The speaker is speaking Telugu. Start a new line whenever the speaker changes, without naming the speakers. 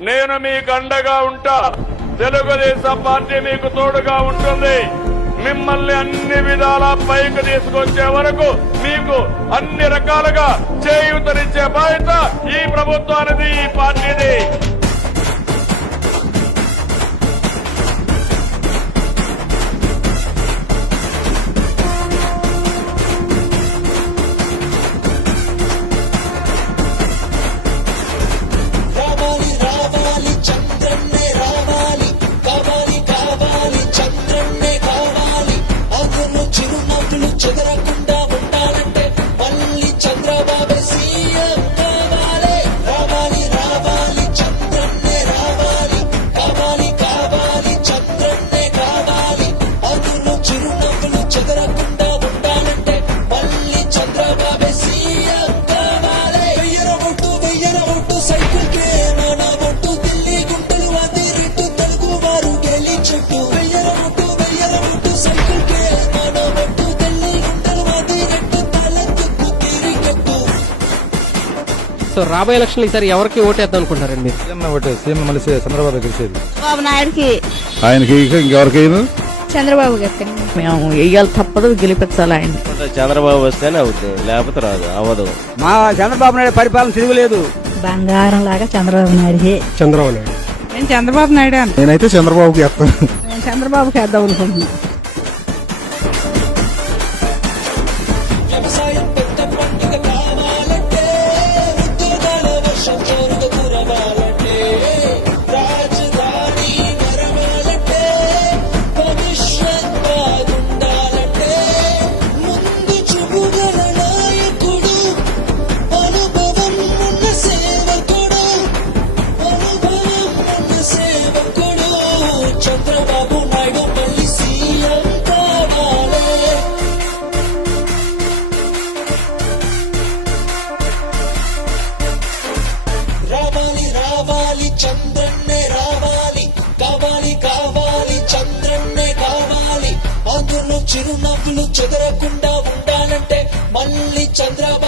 నేను మీకు అండగా ఉంటా. తెలుగుదేశం పార్టీ మీకు తోడుగా ఉంటుంది. మిమ్మల్ని అన్ని విధాలా పైకి తీసుకొచ్చే వరకు మీకు అన్ని రకాలుగా చేయూతనిచ్చే బాధ్యత ఈ ప్రభుత్వానిది ఈ పార్టీది.
సైకిల్ కే గుంటలు తలెత్తుకు తిరిగెట్టు
సో రాబోయే ఎలక్షన్ ఈసారి ఎవరికి ఓటేద్దాం అనుకుంటారండి మీరు?
సీఎం ఒకటే సీఎం మళ్ళీ చంద్రబాబు గెలిచేది
బాబు నాయుడుకి
ఆయనకి ఇంకెవరికైనా
చంద్రబాబు గారికి. మేము వెయ్యాలి తప్పదు గెలిపించాలి ఆయన
చంద్రబాబు వస్తేనే అవుతుంది లేకపోతే రాదు అవ్వదు.
మా చంద్రబాబు నాయుడు పరిపాలన తిరుగులేదు
బంగారం లాగా చంద్రబాబు నాయుడు
చంద్రబాబు నాయుడు.
నేను చంద్రబాబు నాయుడు అని
నేనైతే చంద్రబాబుకి వేస్తాను
నేను చంద్రబాబుకి వేద్దాం అనుకుంటున్నాను
చంద్రన్నే రావాలి కావాలి కావాలి చంద్రన్నే కావాలి. అందులో చిరునవ్వులు చెదరకుండా ఉండాలంటే మళ్ళీ చంద్రబాబు